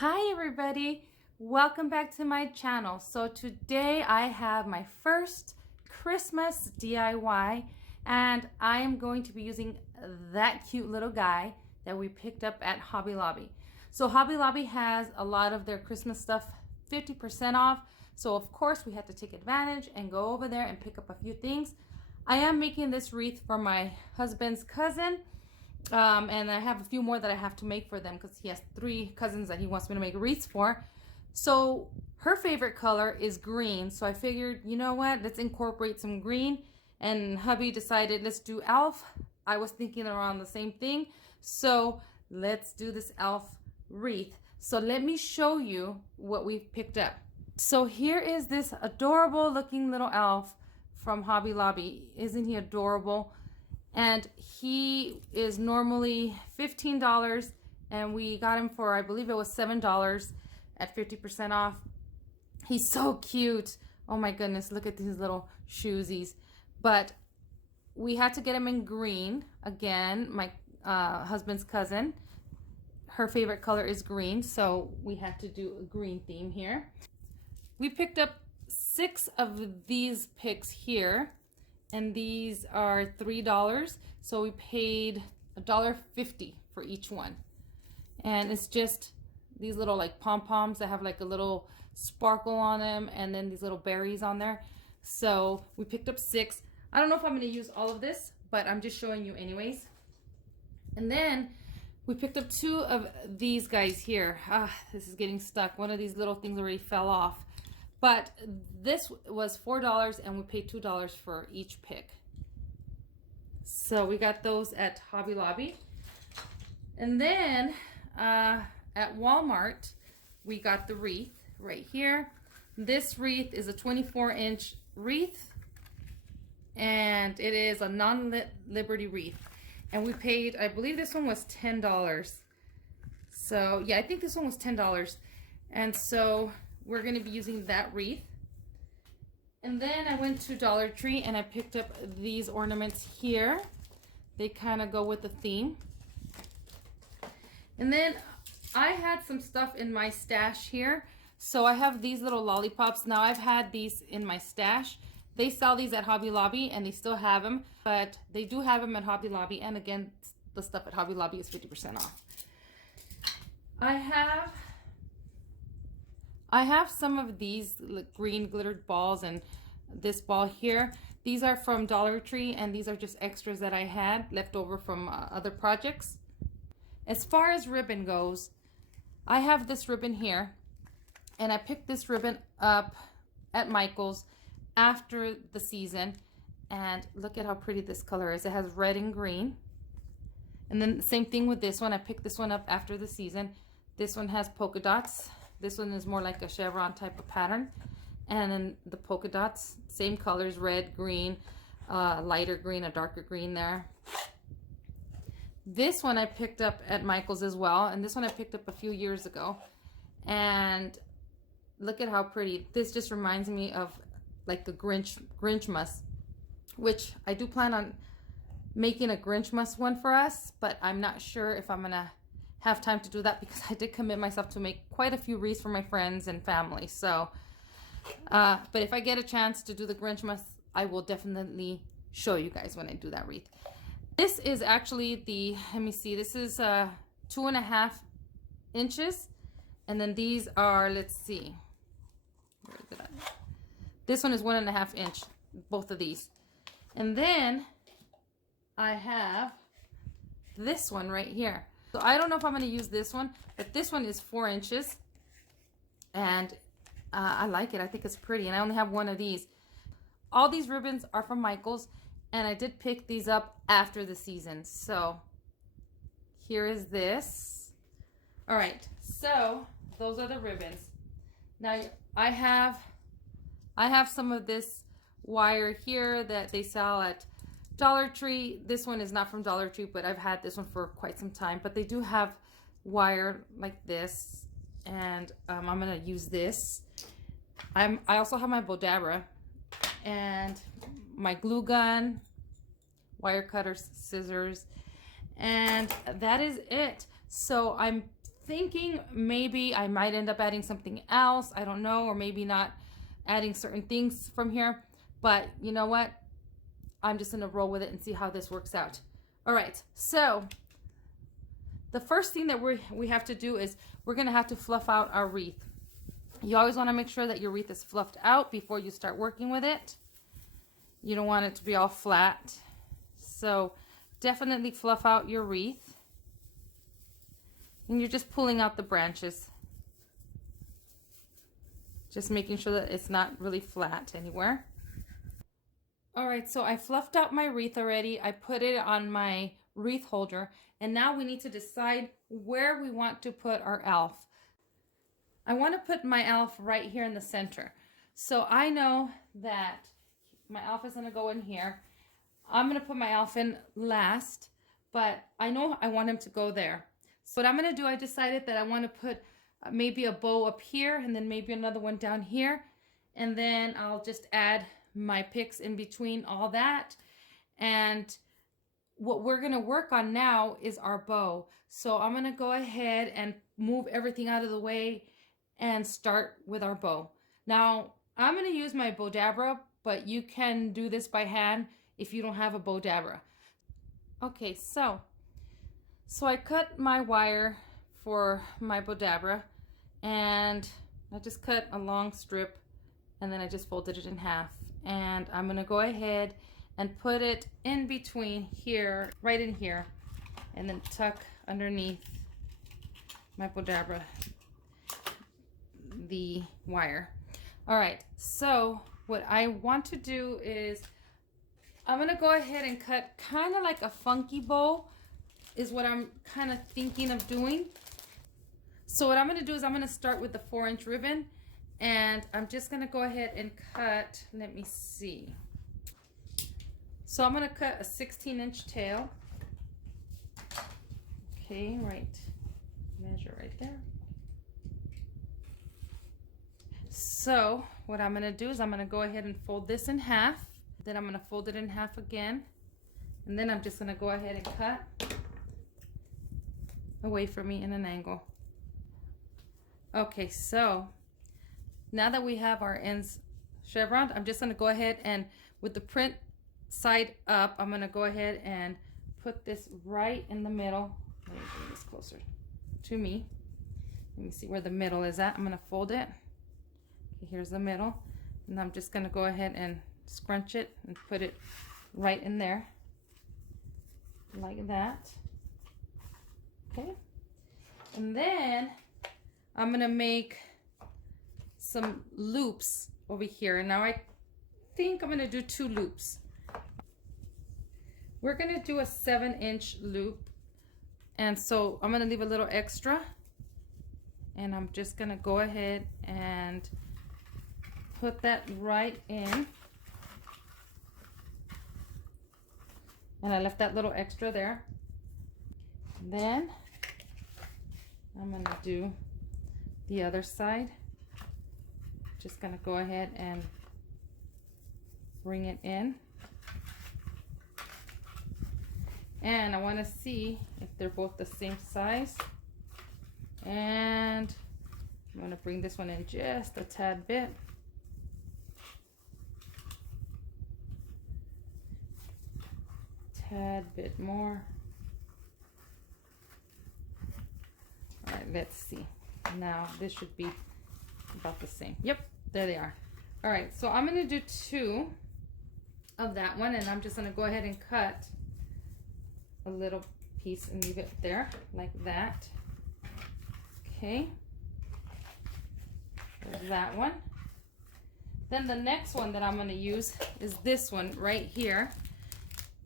Hi everybody, welcome back to my channel. So today I have my first Christmas DIY and I am going to be using that cute little guy that we picked up at Hobby Lobby. So Hobby Lobby has a lot of their Christmas stuff 50% off. So of course we had to take advantage and go over there and pick up a few things. I am making this wreath for my husband's cousin. And I have a few more that I have to make for them because he has 3 cousins that he wants me to make wreaths for. So her favorite color is green. So I figured, you know what, let's incorporate some green. And hubby decided let's do elf. I was thinking around the same thing. So let's do this elf wreath. So let me show you what we've picked up. So here is this adorable looking little elf from Hobby Lobby. Isn't he adorable? And he is normally $15 and we got him for, I believe it was $7 at 50% off. He's so cute. Oh my goodness, look at these little shoesies. But we had to get him in green. Again, my husband's cousin, her favorite color is green, so we had to do a green theme here. We picked up 6 of these picks here. And these are $3, so we paid $1.50 for each one. And it's just these little like pom-poms that have like a little sparkle on them, and then these little berries on there. So we picked up 6. I don't know if I'm going to use all of this, but I'm just showing you anyways. And then we picked up 2 of these guys here. This is getting stuck. One of these little things already fell off. But this was $4 and we paid $2 for each pick. So we got those at Hobby Lobby. And then at Walmart, we got the wreath right here. This wreath is a 24-inch wreath. And it is a non-lit Liberty wreath. And we paid, I believe this one was $10. So yeah, I think this one was $10. And so we're going to be using that wreath. And then I went to Dollar Tree and I picked up these ornaments here. They kind of go with the theme. And then I had some stuff in my stash here. So I have these little lollipops. Now I've had these in my stash. They sell these at Hobby Lobby and they still have them. But they do have them at Hobby Lobby. And again, the stuff at Hobby Lobby is 50% off. I have some of these green glittered balls and this ball here. These are from Dollar Tree and these are just extras that I had left over from other projects. As far as ribbon goes, I have this ribbon here and I picked this ribbon up at Michael's after the season, and look at how pretty this color is. It has red and green. And then the same thing with this one. I picked this one up after the season. This one has polka dots. This one is more like a chevron type of pattern. And then the polka dots, same colors, red, green, lighter green, a darker green there. This one I picked up at Michael's as well. And this one I picked up a few years ago. And look at how pretty. This just reminds me of like the Grinchmas, which I do plan on making a Grinchmas one for us. But I'm not sure if I'm going to have time to do that because I did commit myself to make quite a few wreaths for my friends and family. So, but if I get a chance to do the Grinchmas, I will definitely show you guys when I do that wreath. This is actually the, let me see, this is 2.5 inches. And then these are, let's see, where is it at? This one is 1.5 inch, both of these. And then I have this one right here. So I don't know if I'm going to use this one, but this one is 4 inches. And I like it. I think it's pretty. And I only have one of these. All these ribbons are from Michael's. And I did pick these up after the season. So here is this. All right. So those are the ribbons. Now I have some of this wire here that they sell at Dollar Tree. This one is not from Dollar Tree, but I've had this one for quite some time. But they do have wire like this, and I'm gonna use this. I also have my Bodabra and my glue gun, wire cutters, scissors, and that is it. So I'm thinking maybe I might end up adding something else. I don't know, or maybe not adding certain things from here. But you know what? I'm just gonna roll with it and see how this works out. All right, so the first thing that we have to do is we're gonna have to fluff out our wreath. You always wanna make sure that your wreath is fluffed out before you start working with it. You don't want it to be all flat. So definitely fluff out your wreath. And you're just pulling out the branches. Just making sure that it's not really flat anywhere. All right, so I fluffed out my wreath already. I put it on my wreath holder. And now we need to decide where we want to put our elf. I want to put my elf right here in the center. So I know that my elf is going to go in here. I'm going to put my elf in last, but I know I want him to go there. So what I'm going to do, I decided that I want to put maybe a bow up here and then maybe another one down here. And then I'll just add my picks in between all that. And what we're going to work on now is our bow. So I'm going to go ahead and move everything out of the way and start with our bow. Now, I'm going to use my bow dabra, but you can do this by hand if you don't have a bow dabra. Okay, so I cut my wire for my bow dabra, and I just cut a long strip, and then I just folded it in half. And I'm going to go ahead and put it in between here, right in here, and then tuck underneath my bow dabra the wire. All right, so what I want to do is I'm gonna go ahead and cut kind of like a funky bow is what I'm kind of thinking of doing. So what I'm gonna do is I'm gonna start with the 4-inch ribbon, and I'm just gonna go ahead and cut, let me see. So I'm gonna cut a 16-inch tail. Okay, right, measure right there. So what I'm gonna do is I'm gonna go ahead and fold this in half. Then I'm gonna fold it in half again. And then I'm just gonna go ahead and cut away from me in an angle. Okay, so now that we have our ends chevroned, I'm just gonna go ahead and with the print side up, I'm gonna go ahead and put this right in the middle. Let me bring this closer to me. Let me see where the middle is at. I'm gonna fold it. Okay, here's the middle. And I'm just gonna go ahead and scrunch it and put it right in there. Like that. Okay. And then I'm gonna make some loops over here. And now I think I'm gonna do 2 loops. We're gonna do a 7-inch loop. And so I'm gonna leave a little extra. And I'm just gonna go ahead and put that right in. And I left that little extra there. Then I'm gonna do the other side. Just gonna go ahead and bring it in. And I wanna see if they're both the same size. And I'm gonna bring this one in just a tad bit. Tad bit more. All right, let's see. Now this should be about the same. Yep, there they are. All right, so I'm gonna do 2 of that one, and I'm just gonna go ahead and cut a little piece and leave it there like that. Okay, there's that one. Then the next one that I'm gonna use is this one right here.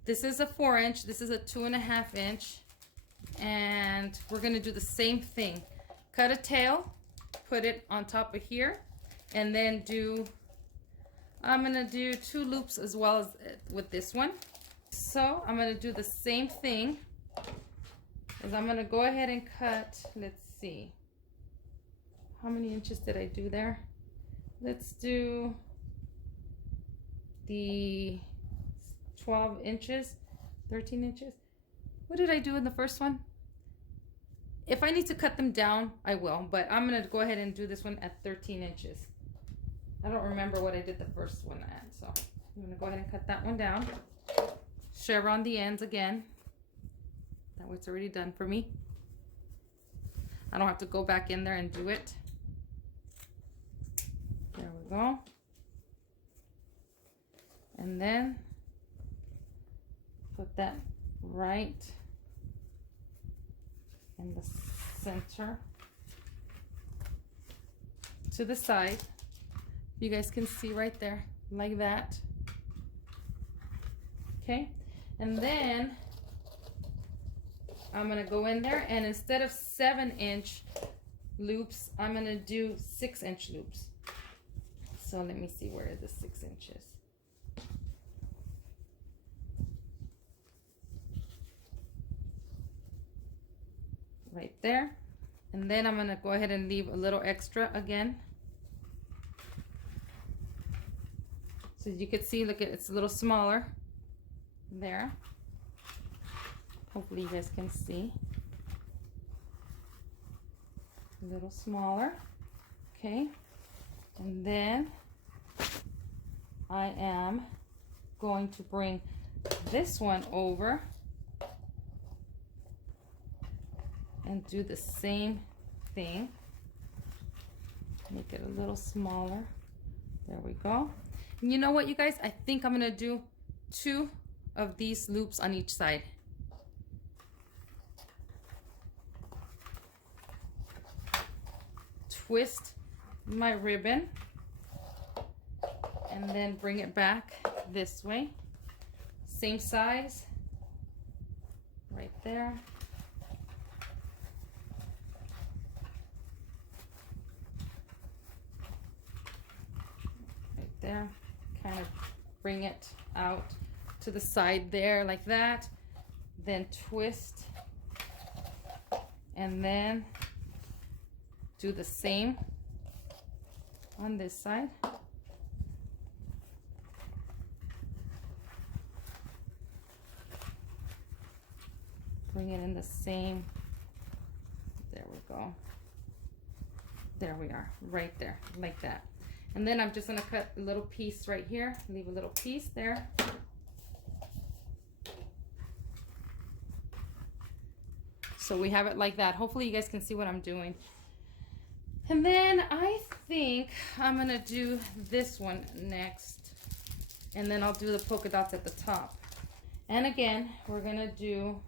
This is a 4-inch, this is a 2.5 inch, and we're gonna do the same thing. Cut a tail, put it on top of here, and then I'm gonna do 2 loops as well as with this one. So I'm gonna do the same thing, is I'm gonna go ahead and cut, let's see, how many inches did I do there? Let's do the 12 inches, 13 inches. What did I do in the first one? If I need to cut them down, I will, but I'm gonna go ahead and do this one at 13 inches. I don't remember what I did the first one at, so I'm gonna go ahead and cut that one down. Chevron the ends again. That way it's already done for me. I don't have to go back in there and do it. There we go. And then put that right in the center to the side. You guys can see right there, like that. Okay, and then I'm gonna go in there, and instead of 7-inch loops, I'm gonna do 6-inch loops. So let me see, where are the 6 inches? Right there. And then I'm gonna go ahead and leave a little extra again. So you can see, look, it's a little smaller there. Hopefully you guys can see. A little smaller. Okay. And then I am going to bring this one over and do the same thing. Make it a little smaller. There we go. And you know what, you guys? I think I'm gonna do 2 of these loops on each side. Twist my ribbon and then bring it back this way. Same size, right there. Right there. Kind of bring it out to the side there like that. Then twist and then do the same on this side. Bring it in the same, there we go. There we are, right there, like that. And then I'm just gonna cut a little piece right here, leave a little piece there. So we have it like that. Hopefully you guys can see what I'm doing. And then I think I'm gonna do this one next, and then I'll do the polka dots at the top. And again, we're gonna do,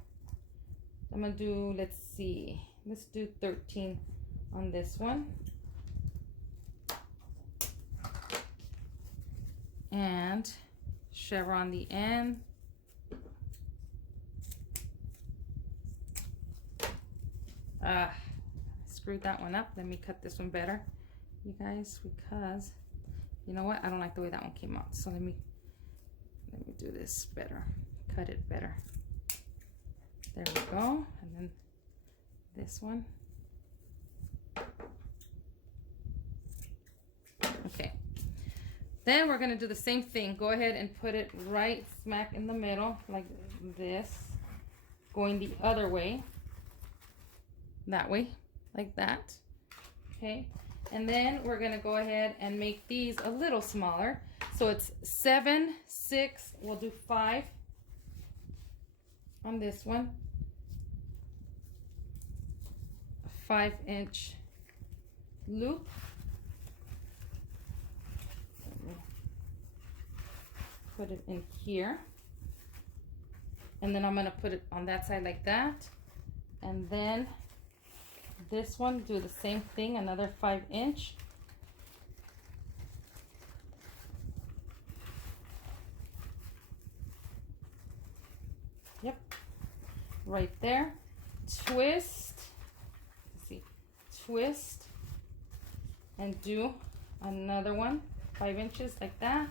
I'm gonna do, let's see, let's do 13 on this one. And chevron the end. Screwed that one up. Let me cut this one better, you guys, because you know what, I don't like the way that one came out. So let me do this better, cut it better. There we go. And then this one. Okay, then we're gonna do the same thing. Go ahead and put it right smack in the middle like this, going the other way, that way, like that. Okay, and then we're gonna go ahead and make these a little smaller. So it's 7, 6, we'll do 5 on this one. A 5-inch loop. Put it in here. And then I'm gonna put it on that side like that. And then this one, do the same thing, another 5-inch. Yep, right there. Twist, let's see, twist, and do another one, 5 inches like that.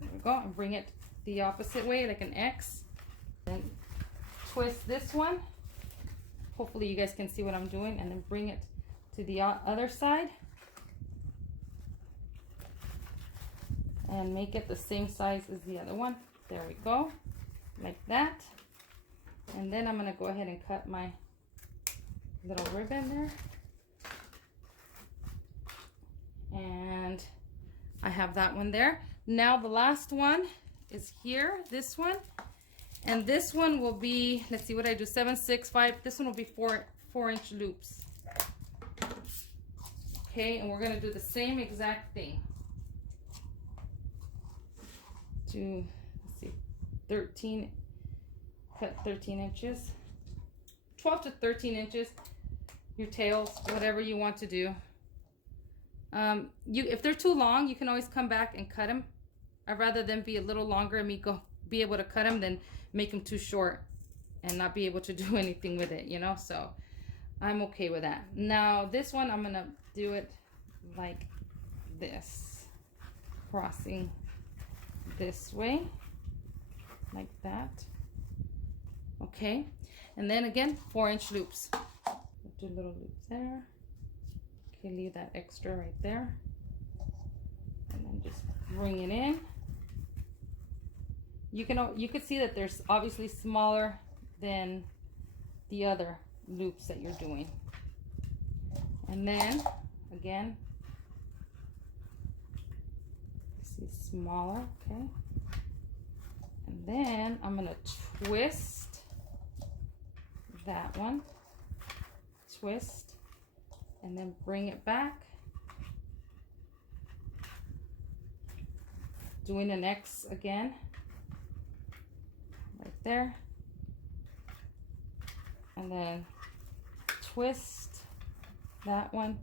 There we go, and bring it the opposite way, like an X. Then twist this one. Hopefully you guys can see what I'm doing, and then bring it to the other side and make it the same size as the other one. There we go, like that. And then I'm going to go ahead and cut my little ribbon there. And I have that one there. Now the last one is here, this one. And this one will be, let's see what I do, 7, 6, 5. This one will be 4-inch loops. Okay, and we're gonna do the same exact thing. To, let's see, 13, cut 13 inches. 12 to 13 inches, your tails, whatever you want to do. If they're too long, you can always come back and cut them. I'd rather them be a little longer and be able to cut them than make them too short and not be able to do anything with it, you know? So I'm okay with that. Now this one, I'm gonna do it like this, crossing this way, like that. Okay, and then again, 4-inch loops. Do little loops there. Okay, leave that extra right there. And then just bring it in. You can see that there's obviously smaller than the other loops that you're doing. And then again, see, smaller, okay. And then I'm gonna twist that one, twist, and then bring it back, doing an X again. Right there, and then twist that one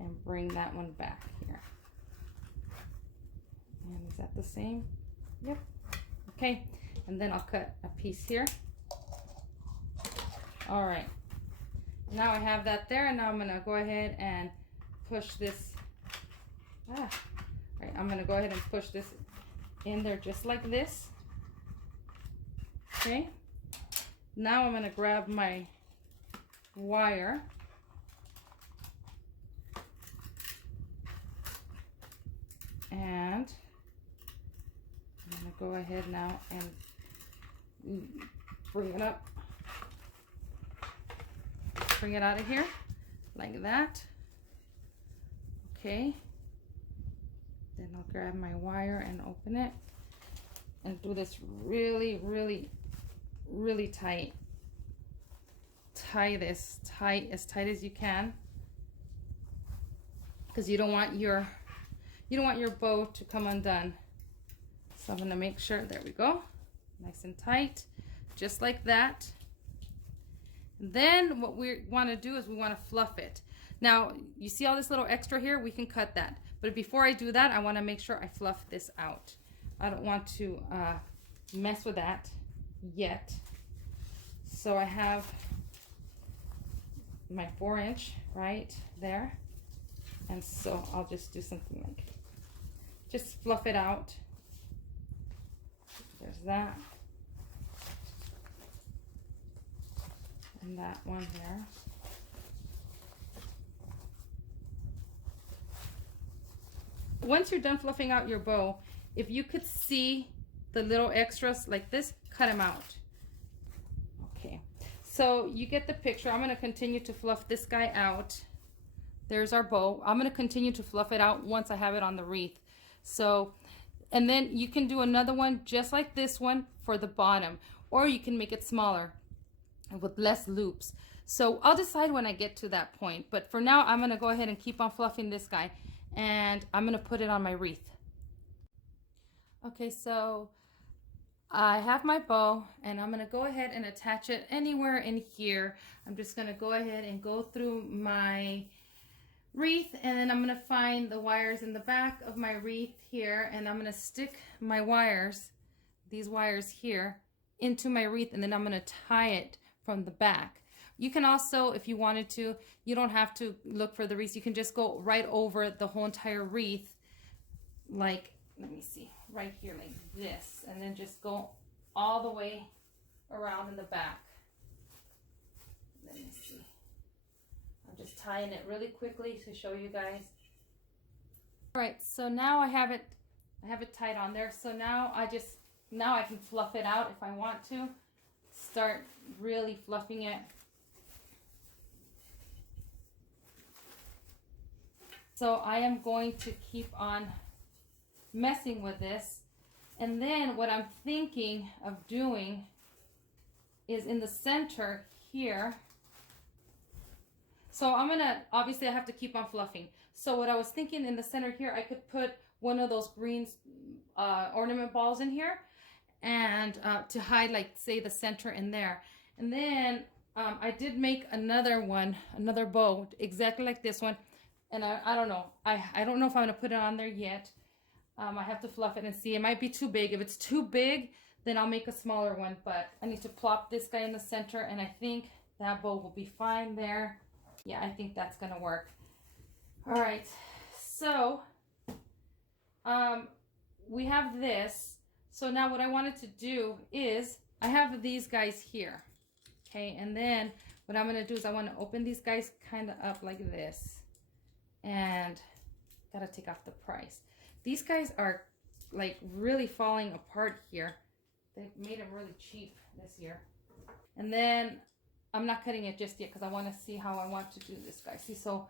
and bring that one back here. And is that the same? Yep. Okay, and then I'll cut a piece here. All right, now I have that there, and now I'm gonna go ahead and push this. All right, I'm gonna go ahead and push this in there just like this. Okay, now I'm going to grab my wire and I'm going to go ahead now and bring it up, bring it out of here like that. Okay, then I'll grab my wire and open it and do this really tight. Tie this tight, as tight as you can, because you don't want your bow to come undone. So I'm going to make sure, there we go, nice and tight, just like that. Then what we want to do is we want to fluff it. Now you see all this little extra here, we can cut that, but before I do that, I want to make sure I fluff this out. I don't want to mess with that yet. So I have my 4-inch right there, and so I'll just do something like, just fluff it out. There's that, and that one there. Once you're done fluffing out your bow, if you could see the little extras like this, cut them out. Okay, so you get the picture. I'm going to continue to fluff this guy out. There's our bow. I'm going to continue to fluff it out once I have it on the wreath. So, and then you can do another one just like this one for the bottom, or you can make it smaller with less loops. So I'll decide when I get to that point, but for now I'm going to go ahead and keep on fluffing this guy, and I'm going to put it on my wreath. Okay, so I have my bow, and I'm going to go ahead and attach it anywhere in here. I'm just going to go ahead and go through my wreath, and then I'm going to find the wires in the back of my wreath here, and I'm going to stick my wires, these wires here, into my wreath, and then I'm going to tie it from the back. You can also, if you wanted to, you don't have to look for the wreath. You can just go right over the whole entire wreath, like, let me see, right here like this, and then just go all the way around in the back. Let me see. I'm just tying it really quickly to show you guys. All right, so now I have it tied on there. So now I can fluff it out if I want to. start really fluffing it. So I am going to keep on messing with this. And then what I'm thinking of doing is in the center here. So I'm gonna, obviously I have to keep on fluffing. So what I was thinking in the center here, I could put one of those green ornament balls in here, and to hide, like, say, the center in there. And then I did make another one, another bow exactly like this one. And I don't know. I don't know if I'm gonna put it on there yet. I have to fluff it and see. It might be too big. If it's too big, then I'll make a smaller one. But I need to plop this guy in the center, and I think that bow will be fine there. Yeah, I think that's gonna work. All right, so we have this. So now what I wanted to do is, I have these guys here, okay? And then what I'm gonna do is I wanna open these guys kind of up like this, and gotta take off the price. These guys are like really falling apart here. They made them really cheap this year. And then I'm not cutting it just yet because I want to see how I want to do this, guys. See, so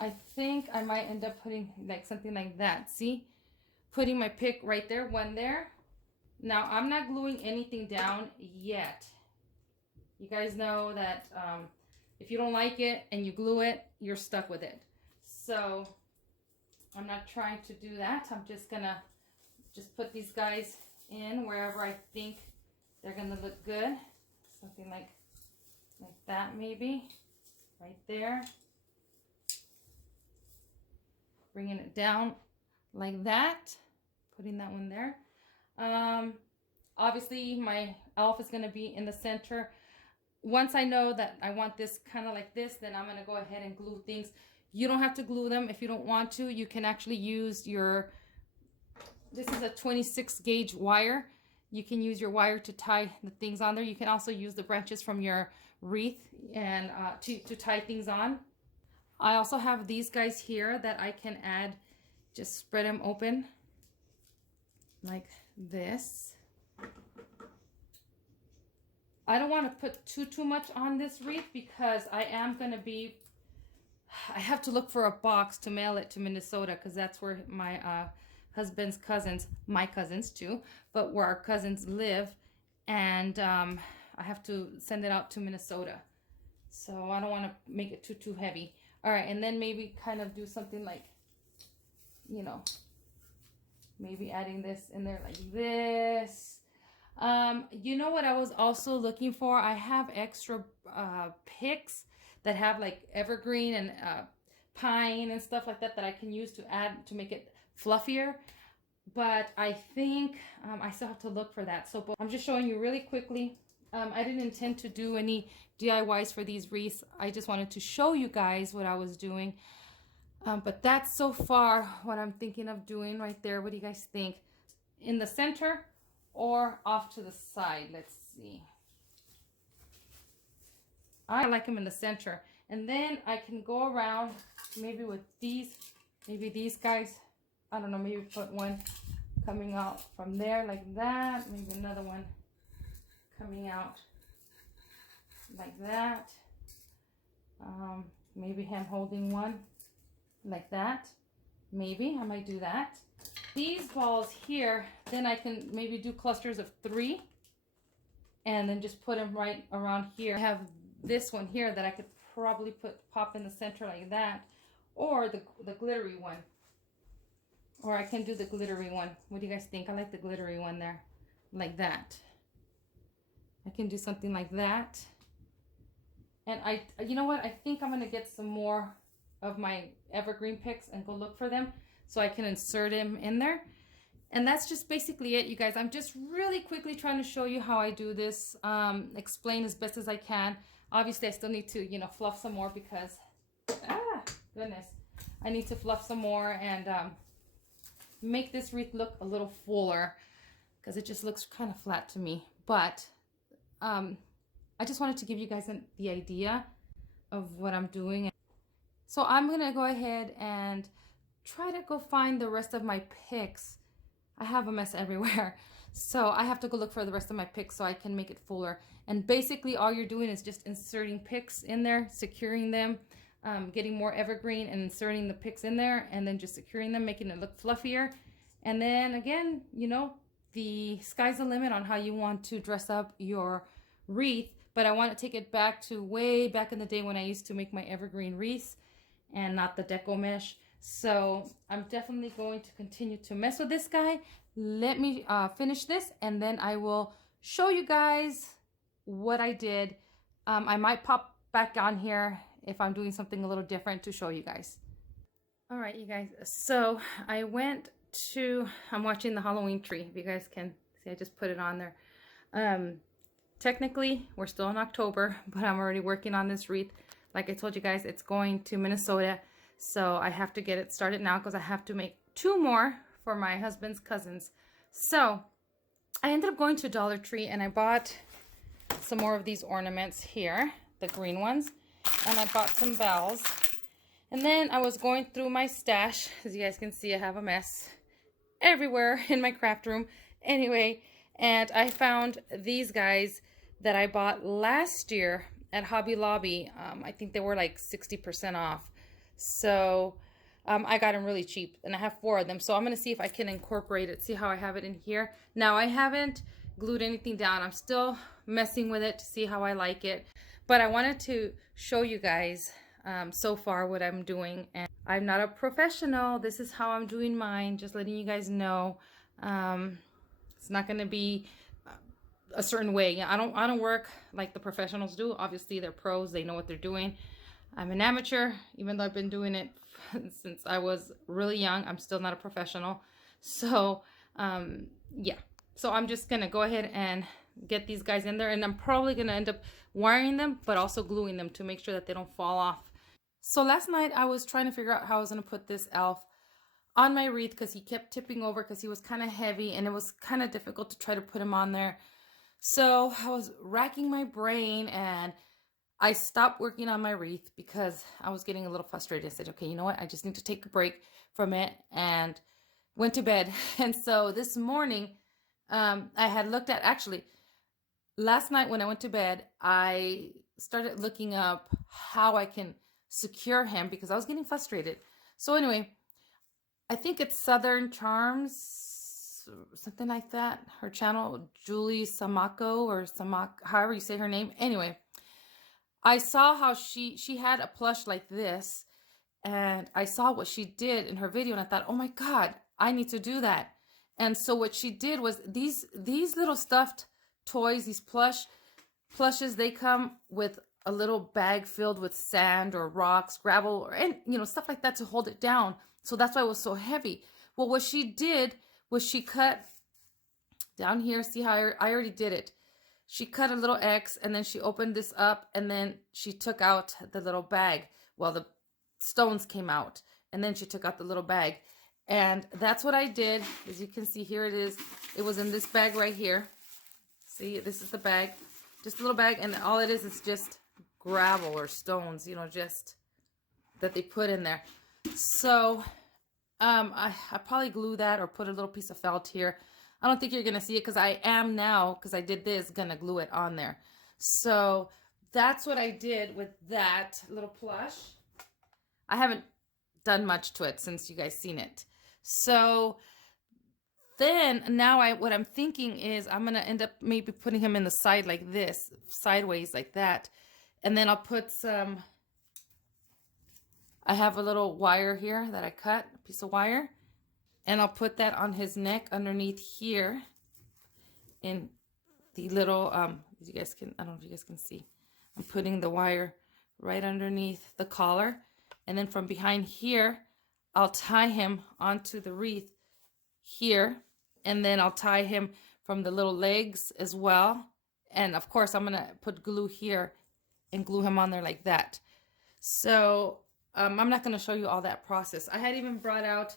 I think I might end up putting like something like that. See, putting my pick right there, one there. Now I'm not gluing anything down yet. You guys know that if you don't like it and you glue it, you're stuck with it. So I'm not trying to do that. I'm just gonna put these guys in wherever I think they're gonna look good. Something like that, maybe right there. Bringing it down like that, putting that one there. Obviously my elf is gonna be in the center. Once I know that I want this kind of like this, then I'm gonna go ahead and glue things. You don't have to glue them if you don't want to. You can actually use your, this is a 26 gauge wire. You can use your wire to tie the things on there. You can also use the branches from your wreath and to tie things on. I also have these guys here that I can add, just spread them open like this. I don't want to put too much on this wreath because I am going to be, I have to look for a box to mail it to Minnesota because that's where my husband's cousins, my cousins too, but where our cousins live, and I have to send it out to Minnesota. So I don't want to make it too heavy. All right, and then maybe kind of do something like, you know, maybe adding this in there like this. You know what I was also looking for? I have extra picks that have like evergreen and pine and stuff like that that I can use to add to make it fluffier. But I think I still have to look for that. So I'm just showing you really quickly. I didn't intend to do any DIYs for these wreaths. I just wanted to show you guys what I was doing. But that's so far what I'm thinking of doing right there. What do you guys think? In the center or off to the side? Let's see. I like them in the center. And then I can go around maybe with these, maybe these guys. I don't know, maybe put one coming out from there like that. Maybe another one coming out like that. Maybe him holding one like that. Maybe I might do that. These balls here, then I can maybe do clusters of 3 and then just put them right around here. I have this one here that I could probably pop in the center like that, or the glittery one, or I can do the glittery one. What do you guys think? I like the glittery one there, like that. I can do something like that. And you know what? I think I'm gonna get some more of my evergreen picks and go look for them so I can insert them in there. And that's just basically it, you guys. I'm just really quickly trying to show you how I do this, explain as best as I can. Obviously, I still need to, you know, fluff some more because, goodness, I need to fluff some more and make this wreath look a little fuller because it just looks kind of flat to me. But I just wanted to give you guys the idea of what I'm doing. So I'm gonna go ahead and try to go find the rest of my picks. I have a mess everywhere. So I have to go look for the rest of my picks so I can make it fuller. And basically all you're doing is just inserting picks in there, securing them, getting more evergreen and inserting the picks in there, and then just securing them, making it look fluffier. And then again, you know, the sky's the limit on how you want to dress up your wreath. But I want to take it back to way back in the day when I used to make my evergreen wreaths and not the deco mesh. So I'm definitely going to continue to mess with this guy. Let me finish this, and then I will show you guys what I did. I might pop back on here if I'm doing something a little different to show you guys. All right, you guys. So I went to, I'm watching the Halloween tree. If you guys can see, I just put it on there. Technically, we're still in October, but I'm already working on this wreath. Like I told you guys, it's going to Minnesota. So I have to get it started now because I have to make 2 more for my husband's cousins. So I ended up going to Dollar Tree and I bought some more of these ornaments here, the green ones, and I bought some bells. And then I was going through my stash. As you guys can see, I have a mess everywhere in my craft room. Anyway, and I found these guys that I bought last year at Hobby Lobby. I think they were like 60% off. So I got them really cheap, and I have 4 of them. So I'm going to see if I can incorporate it, see how I have it in here. Now, I haven't glued anything down. I'm still messing with it to see how I like it. But I wanted to show you guys so far what I'm doing. And I'm not a professional. This is how I'm doing mine. Just letting you guys know. It's not going to be a certain way. I don't work like the professionals do. Obviously, they're pros. They know what they're doing. I'm an amateur, even though I've been doing it since I was really young. I'm still not a professional. So, yeah. So I'm just going to go ahead and get these guys in there. And I'm probably going to end up wiring them, but also gluing them to make sure that they don't fall off. So last night I was trying to figure out how I was going to put this elf on my wreath because he kept tipping over because he was kind of heavy and it was kind of difficult to try to put him on there. So I was racking my brain and I stopped working on my wreath because I was getting a little frustrated. I said, okay, you know what? I just need to take a break from it, and went to bed. And so this morning, I had looked at, actually, last night when I went to bed, I started looking up how I can secure him because I was getting frustrated. So anyway, I think it's Southern Charms, something like that. Her channel, Julie Samako or Samak, however you say her name. Anyway, I saw how she had a plush like this, and I saw what she did in her video, and I thought, oh my God, I need to do that. And so what she did was these little stuffed toys, these plushes, they come with a little bag filled with sand or rocks, gravel, and stuff like that to hold it down. So that's why it was so heavy. Well, what she did was she cut down here. See how I already did it. She cut a little X, and then she opened this up, and then she took out the little bag. Well, the stones came out, and then she took out the little bag. And that's what I did. As you can see, here it is. It was in this bag right here. See, this is the bag. Just a little bag, and all it is just gravel or stones, just that they put in there. So I probably glue that or put a little piece of felt here. I don't think you're going to see it because I am now, because I did this, going to glue it on there. So that's what I did with that little plush. I haven't done much to it since you guys seen it. So then now what I'm thinking is I'm going to end up maybe putting him in the side like this, sideways like that. And then I'll put some, I have a little wire here that I cut, a piece of wire. And I'll put that on his neck underneath here in the little, as you guys can, I don't know if you guys can see. I'm putting the wire right underneath the collar. And then from behind here, I'll tie him onto the wreath here. And then I'll tie him from the little legs as well. And of course, I'm going to put glue here and glue him on there like that. So I'm not going to show you all that process. I had even brought out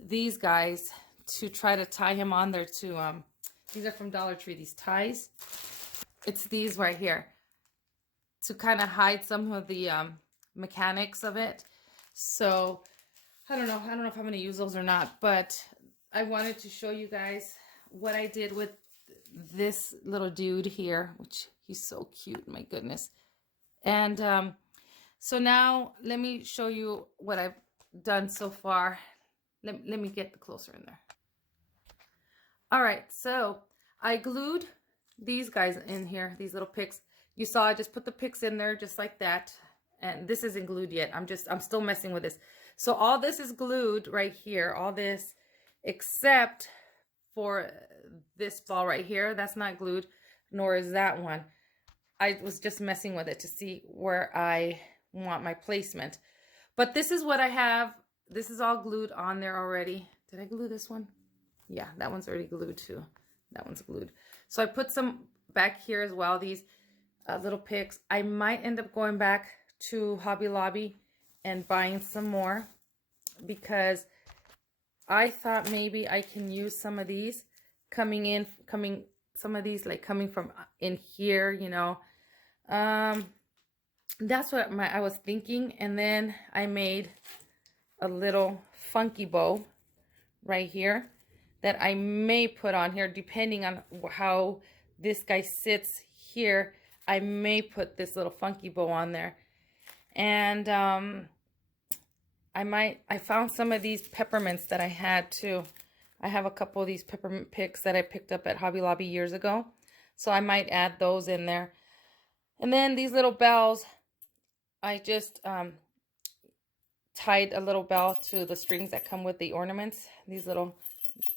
these guys to try to tie him on there too. These are from Dollar Tree, these ties. It's these right here to kind of hide some of the mechanics of it. So I don't know if I'm going to use those or not, but I wanted to show you guys what I did with this little dude here, which he's so cute, my goodness. And so now let me show you what I've done so far. Let me get closer in there. All right, so I glued these guys in here, these little picks. You saw I just put the picks in there just like that. And this isn't glued yet. I'm still messing with this. So all this is glued right here, all this, except for this ball right here. That's not glued, nor is that one. I was just messing with it to see where I want my placement. But this is what I have. This is all glued on there already. Did I glue this one? Yeah, that one's already glued too. That one's glued. So I put some back here as well, these little picks. I might end up going back to Hobby Lobby and buying some more because I thought maybe I can use some of these coming from in here, you know. That's what I was thinking. And then I made a little funky bow right here that I may put on here depending on how this guy sits here. I may put this little funky bow on there. And I found some of these peppermints that I had too. I have a couple of these peppermint picks that I picked up at Hobby Lobby years ago. So I might add those in there. And then these little bells, I just tied a little bell to the strings that come with the ornaments. These little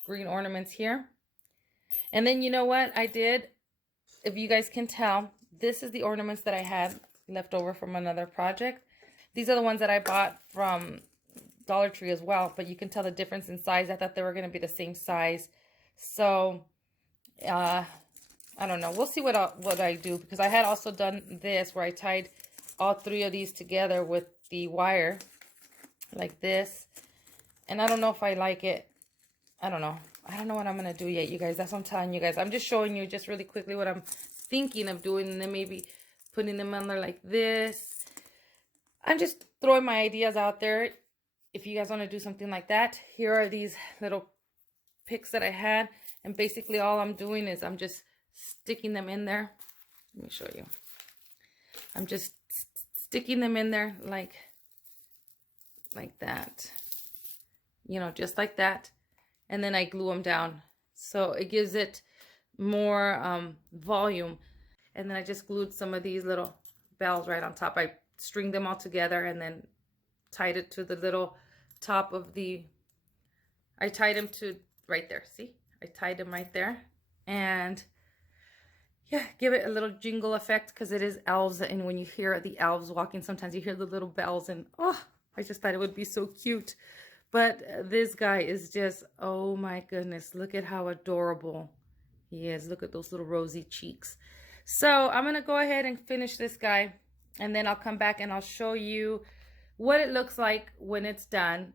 green ornaments here. And then you know what I did? If you guys can tell, this is the ornaments that I had left over from another project. These are the ones that I bought from Dollar Tree as well, but you can tell the difference in size. I thought they were going to be the same size. So, I don't know. We'll see what I do, because I had also done this where I tied all three of these together with the wire like this. And I don't know if I like it. I don't know. I don't know what I'm going to do yet, you guys. That's what I'm telling you guys. I'm just showing you just really quickly what I'm thinking of doing, and then maybe putting them on there like this. I'm just throwing my ideas out there. If you guys want to do something like that, here are these little picks that I had. And basically all I'm doing is I'm just sticking them in there. Let me show you. I'm just sticking them in there like that. You know, just like that. And then I glue them down. So it gives it more volume. And then I just glued some of these little bells right on top. I stringed them all together and then tied it to the little top of I tied them to right there. See? I tied them right there. And yeah, give it a little jingle effect because it is elves. And when you hear the elves walking, sometimes you hear the little bells. And oh, I just thought it would be so cute. But this guy is just, oh my goodness. Look at how adorable he is. Look at those little rosy cheeks. So I'm going to go ahead and finish this guy. And then I'll come back and I'll show you what it looks like when it's done.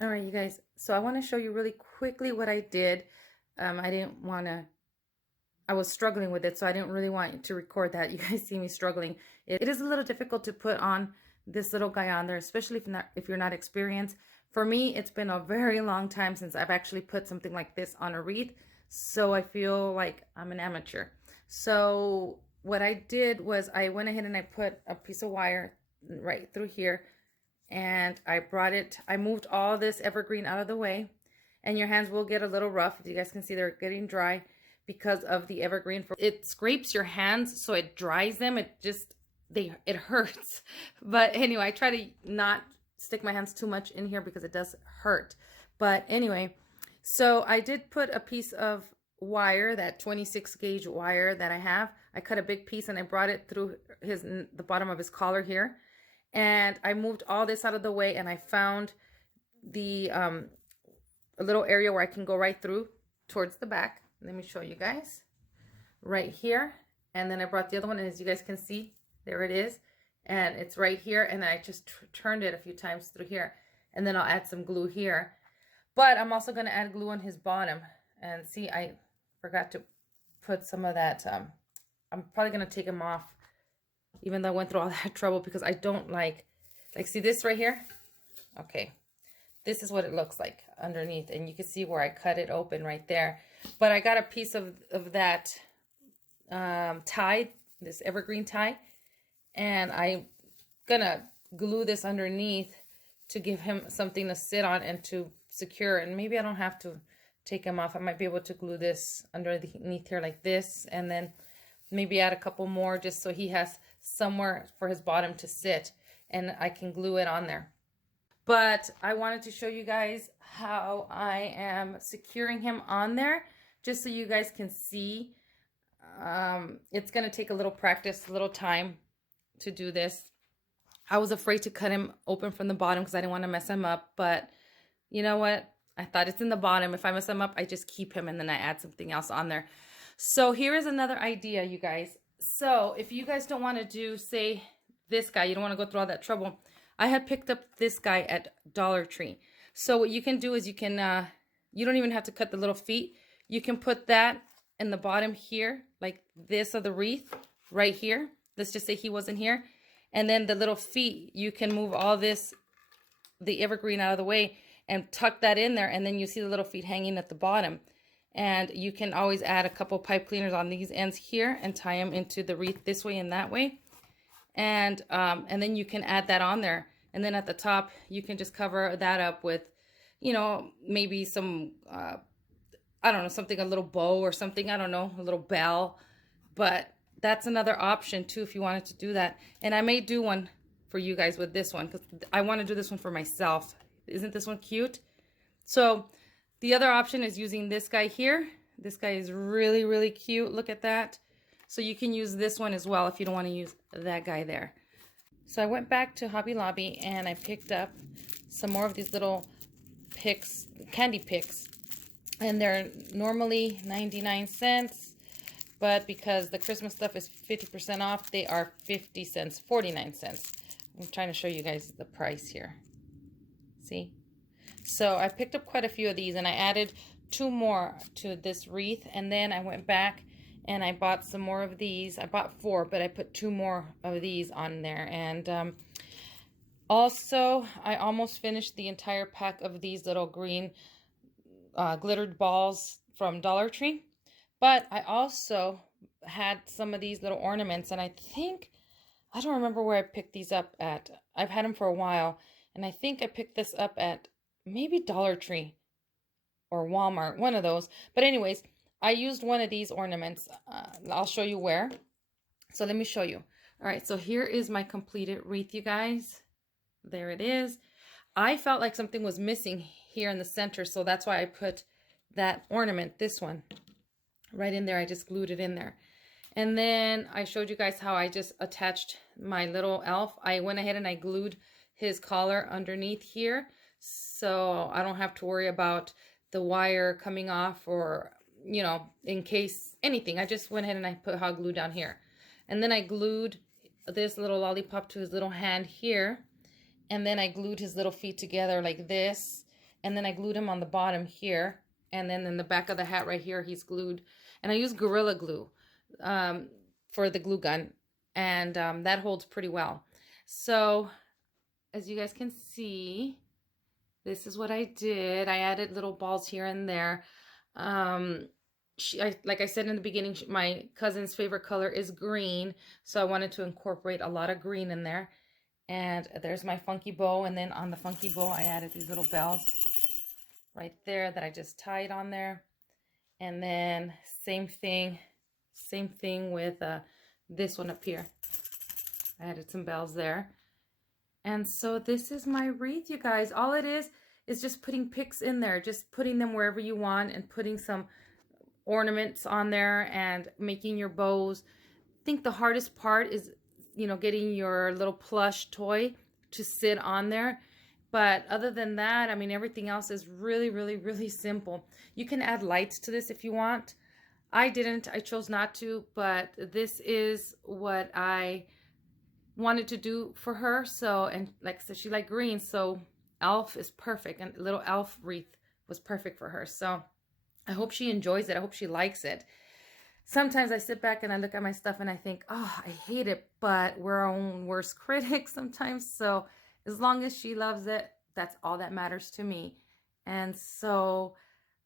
All right, you guys. So I want to show you really quickly what I did. I was struggling with it, so I didn't really want to record that. You guys see me struggling. It is a little difficult to put on this little guy on there, especially if you're not experienced. For me, it's been a very long time since I've actually put something like this on a wreath. So I feel like I'm an amateur. So what I did was I went ahead and I put a piece of wire right through here, and I moved all this evergreen out of the way, and your hands will get a little rough. If you guys can see, they're getting dry because of the evergreen. It scrapes your hands, so it dries them. It hurts. But anyway, I try to not stick my hands too much in here because it does hurt. But anyway, so I did put a piece of wire, that 26 gauge wire that I have. I cut a big piece and I brought it through the bottom of his collar here. And I moved all this out of the way, and I found a little area where I can go right through towards the back. Let me show you guys right here. And then I brought the other one, and as you guys can see, there it is. And it's right here. And I just turned it a few times through here. And then I'll add some glue here. But I'm also going to add glue on his bottom. And see, I forgot to put some of that. I'm probably going to take him off, even though I went through all that trouble, because I don't see this right here. Okay. this is what it looks like underneath. And you can see where I cut it open right there. But I got a piece of that tie, this evergreen tie, and I'm gonna glue this underneath to give him something to sit on and to secure. And maybe I don't have to take him off. I might be able to glue this underneath here like this, and then maybe add a couple more just so he has somewhere for his bottom to sit, and I can glue it on there. But I wanted to show you guys how I am securing him on there, just so you guys can see. It's going to take a little practice, a little time to do this. I was afraid to cut him open from the bottom because I didn't want to mess him up. But you know what? I thought it's in the bottom. If I mess him up, I just keep him and then I add something else on there. So here is another idea, you guys. So if you guys don't want to do, say, this guy, you don't want to go through all that trouble. I had picked up this guy at Dollar Tree. So what you can do is you can, you don't even have to cut the little feet. You can put that in the bottom here, like this of the wreath right here. Let's just say he wasn't here. And then the little feet, you can move all this, the evergreen out of the way and tuck that in there. And then you see the little feet hanging at the bottom. And you can always add a couple pipe cleaners on these ends here and tie them into the wreath this way and that way. And then you can add that on there. And then at the top, you can just cover that up with, you know, maybe some, I don't know, something, a little bow or something, I don't know, a little bell. But that's another option too if you wanted to do that. And I may do one for you guys with this one because I want to do this one for myself. Isn't this one cute? So the other option is using this guy here. This guy is really, really cute. Look at that. So you can use this one as well if you don't want to use that guy there. So I went back to Hobby Lobby and I picked up some more of these little picks, candy picks. And they're normally 99 cents. But because the Christmas stuff is 50% off, they are 50 cents, 49 cents. I'm trying to show you guys the price here. See? So I picked up quite a few of these and I added 2 more to this wreath. And then I went back and I bought some more of these. I bought 4, but I put 2 more of these on there. And also, I almost finished the entire pack of these little green glittered balls from Dollar Tree. But I also had some of these little ornaments, and I think, I don't remember where I picked these up at. I've had them for a while, and I think I picked this up at maybe Dollar Tree or Walmart, one of those. But anyways, I used one of these ornaments. I'll show you where. So let me show you. All right, so here is my completed wreath, you guys. There it is. I felt like something was missing here in the center, so that's why I put that ornament, this one, right in there. I just glued it in there. And then I showed you guys how I just attached my little elf. I went ahead and I glued his collar underneath here, so I don't have to worry about the wire coming off or, you know, in case anything. I just went ahead and I put hot glue down here. And then I glued this little lollipop to his little hand here. And then I glued his little feet together like this. And then I glued him on the bottom here. And then in the back of the hat right here, he's glued. And I used Gorilla Glue for the glue gun. And that holds pretty well. So as you guys can see, this is what I did. I added little balls here and there. Like I said in the beginning, my cousin's favorite color is green. So I wanted to incorporate a lot of green in there. And there's my funky bow. And then on the funky bow, I added these little bells right there that I just tied on there. And then same thing with this one up here. I added some bells there. And so this is my wreath, you guys. All it is just putting picks in there, just putting them wherever you want and putting some ornaments on there and making your bows. I think the hardest part is, you know, getting your little plush toy to sit on there. But other than that, I mean, everything else is really, really, really simple. You can add lights to this if you want. I didn't. I chose not to, but this is what I wanted to do for her. So, and like I said, she liked green, so elf is perfect. And little elf wreath was perfect for her. So I hope she enjoys it. I hope she likes it. Sometimes I sit back and I look at my stuff and I think, oh, I hate it, but we're our own worst critics sometimes. So as long as she loves it, That's all that matters to me. And so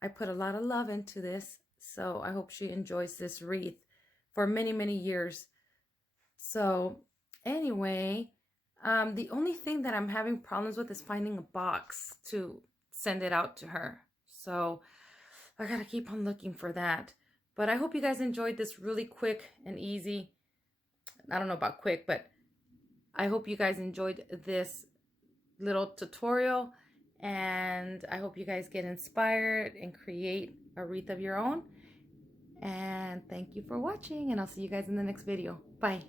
I put a lot of love into this. So I hope she enjoys this wreath for many, many years. So anyway, the only thing that I'm having problems with is finding a box to send it out to her. So I gotta keep on looking for that. But I hope you guys enjoyed this really quick and easy. I don't know about quick, but I hope you guys enjoyed this little tutorial, and I hope you guys get inspired and create a wreath of your own. And thank you for watching, and I'll see you guys in the next video. Bye.